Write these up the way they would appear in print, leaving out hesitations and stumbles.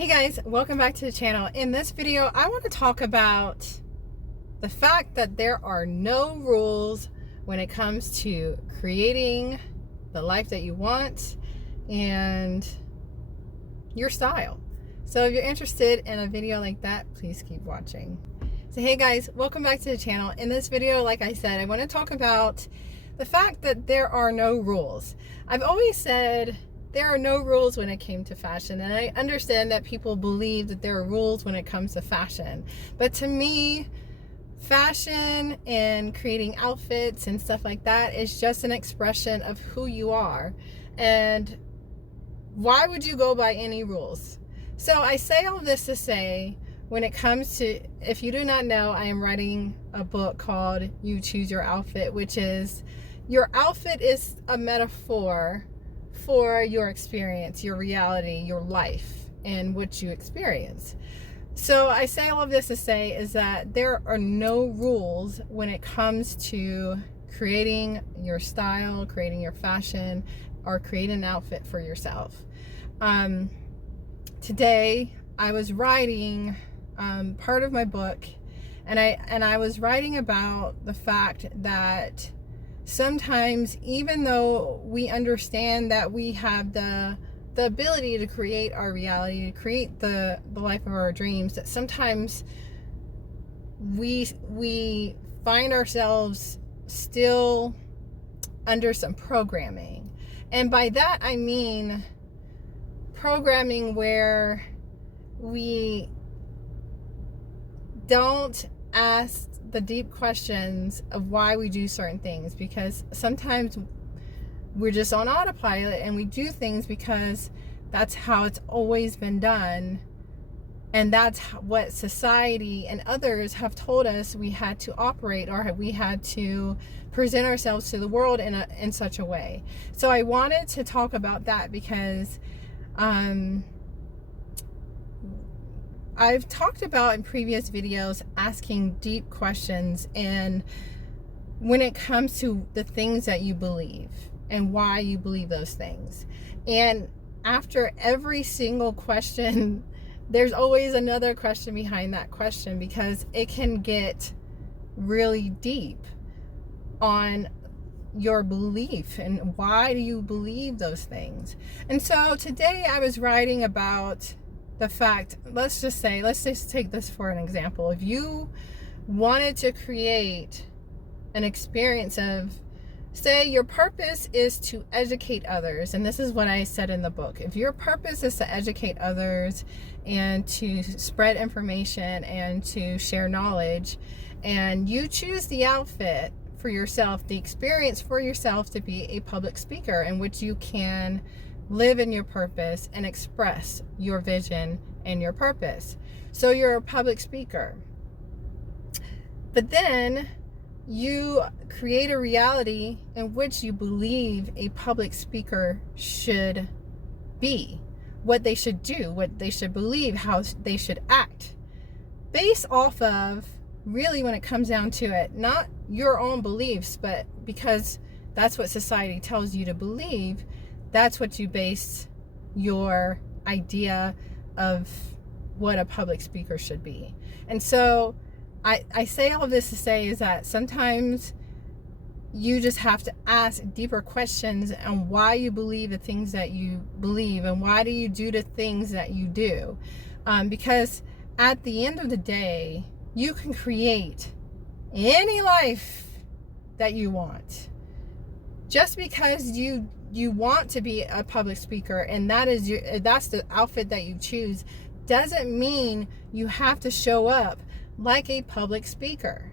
Hey guys, welcome back to the channel. In this video, I want to talk about the fact that there are no rules when it comes to creating the life that you want and your style. So if you're interested in a video like that, please keep watching. So hey guys, welcome back to the channel. In this video, like I said, I want to talk about the fact that there are no rules. I've always said there are no rules when it came to fashion, and I understand that people believe that there are rules when it comes to fashion, but to me, fashion and creating outfits and stuff like that is just an expression of who you are. And why would you go by any rules? So I say all this to say, when it comes to, if you do not know, I am writing a book called You Choose Your Outfit, which is, your outfit is a metaphor for your experience, your reality, your life, and what you experience. So I say all of this to say is that there are no rules when it comes to creating your style, creating your fashion, or creating an outfit for yourself. Today I was writing part of my book, and I was writing about the fact that sometimes, even though we understand that we have the ability to create our reality, to create the life of our dreams, that sometimes we find ourselves still under some programming. And by that I mean programming where we don't ask the deep questions of why we do certain things, because sometimes we're just on autopilot and we do things because that's how it's always been done, and that's what society and others have told us we had to operate, or we had to present ourselves to the world in such a way. So I wanted to talk about that because I've talked about in previous videos asking deep questions, and when it comes to the things that you believe and why you believe those things. And after every single question, there's always another question behind that question, because it can get really deep on your belief and why do you believe those things. And so today I was writing about the fact, let's just take this for an example. If you wanted to create an experience of, say your purpose is to educate others, and this is what I said in the book, if your purpose is to educate others and to spread information and to share knowledge, and you choose the outfit for yourself, the experience for yourself, to be a public speaker in which you can live in your purpose and express your vision and your purpose. So you're a public speaker. But then you create a reality in which you believe a public speaker should be, what they should do, what they should believe, how they should act, based off of, really when it comes down to it, not your own beliefs, but because that's what society tells you to believe, that's what you base your idea of what a public speaker should be. And so I say all of this to say is that sometimes you just have to ask deeper questions on why you believe the things that you believe, and why do you do the things that you do. Because at the end of the day, you can create any life that you want. Just because you want to be a public speaker and that's the outfit that you choose, doesn't mean you have to show up like a public speaker.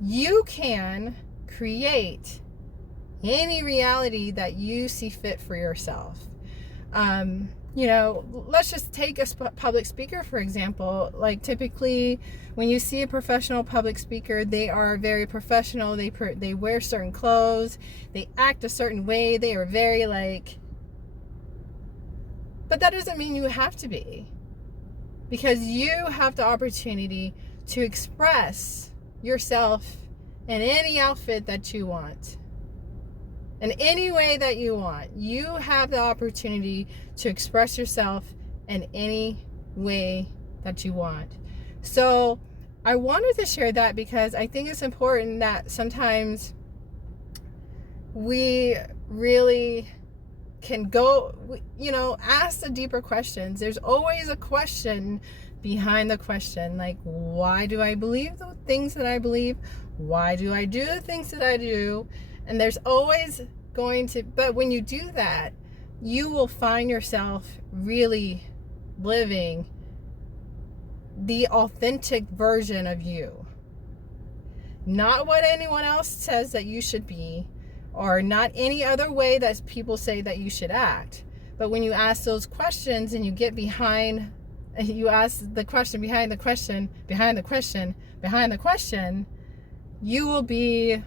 You can create any reality that you see fit for yourself. You know, let's just take a public speaker for example. Like, typically when you see a professional public speaker, they are very professional. They wear certain clothes, they act a certain way, they are very but that doesn't mean you have to be, because you have the opportunity to express yourself in any outfit that you want. In any way that you want, you have the opportunity to express yourself in any way that you want. So I wanted to share that because I think it's important that sometimes we really can go, ask the deeper questions. There's always a question behind the question, like, why do I believe the things that I believe? Why do I do the things that I do? And there's always but when you do that, you will find yourself really living the authentic version of you. Not what anyone else says that you should be, or not any other way that people say that you should act. But when you ask those questions and you get behind, you ask the question behind the question, behind the question, behind the question, you will be,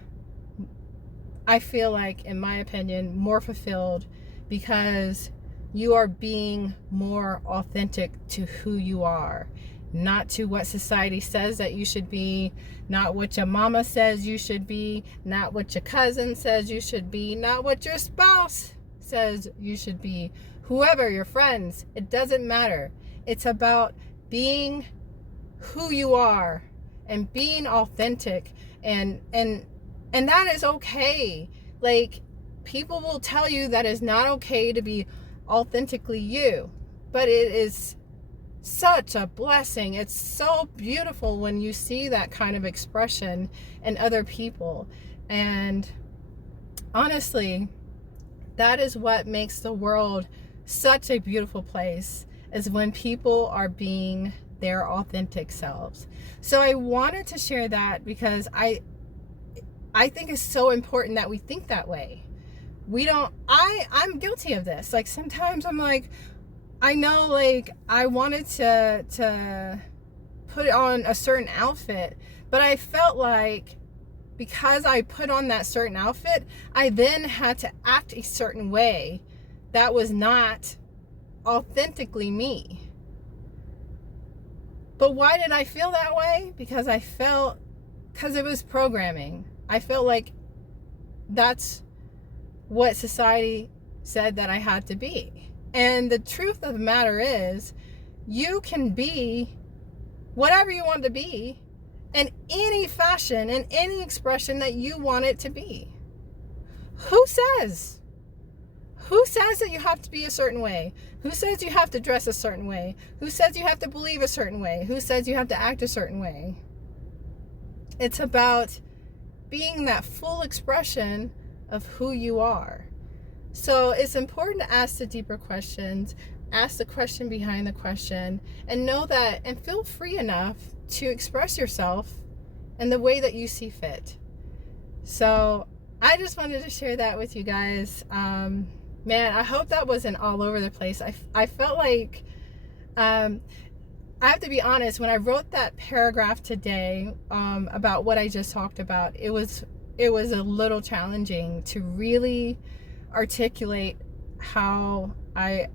I feel like, in my opinion, more fulfilled, because you are being more authentic to who you are, not to what society says that you should be, not what your mama says you should be, not what your cousin says you should be, not what your spouse says you should be, whoever, your friends, it doesn't matter. It's about being who you are and being authentic, and that is okay. Like, people will tell you that it's not okay to be authentically you, but it is such a blessing. It's so beautiful when you see that kind of expression in other people. And honestly, that is what makes the world such a beautiful place, is when people are being their authentic selves. So I wanted to share that because I think it's so important that we think that way. I'm guilty of this. Like, sometimes I'm like, I know, like, I wanted to put on a certain outfit, but I felt like because I put on that certain outfit, I then had to act a certain way that was not authentically me. But why did I feel that way? Because it was programming. I felt like that's what society said that I had to be. And the truth of the matter is, you can be whatever you want to be in any fashion, in any expression that you want it to be. Who says? Who says that you have to be a certain way? Who says you have to dress a certain way? Who says you have to believe a certain way? Who says you have to act a certain way? It's about being that full expression of who you are. So it's important to ask the deeper questions, ask the question behind the question, and know that, and feel free enough to express yourself in the way that you see fit. So I just wanted to share that with you guys. Man, I hope that wasn't all over the place. I felt like, I have to be honest, when I wrote that paragraph today about what I just talked about, it was a little challenging to really articulate how I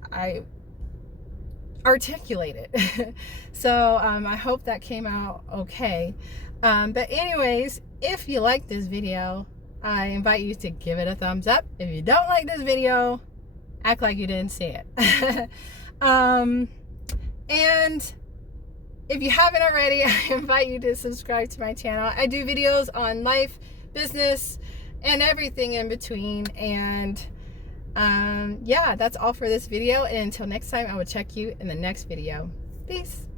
articulate it. So I hope that came out okay. But anyways, if you like this video, I invite you to give it a thumbs up. If you don't like this video, act like you didn't see it. And if you haven't already, I invite you to subscribe to my channel. I do videos on life, business, and everything in between. And yeah, that's all for this video. And until next time, I will check you in the next video. Peace.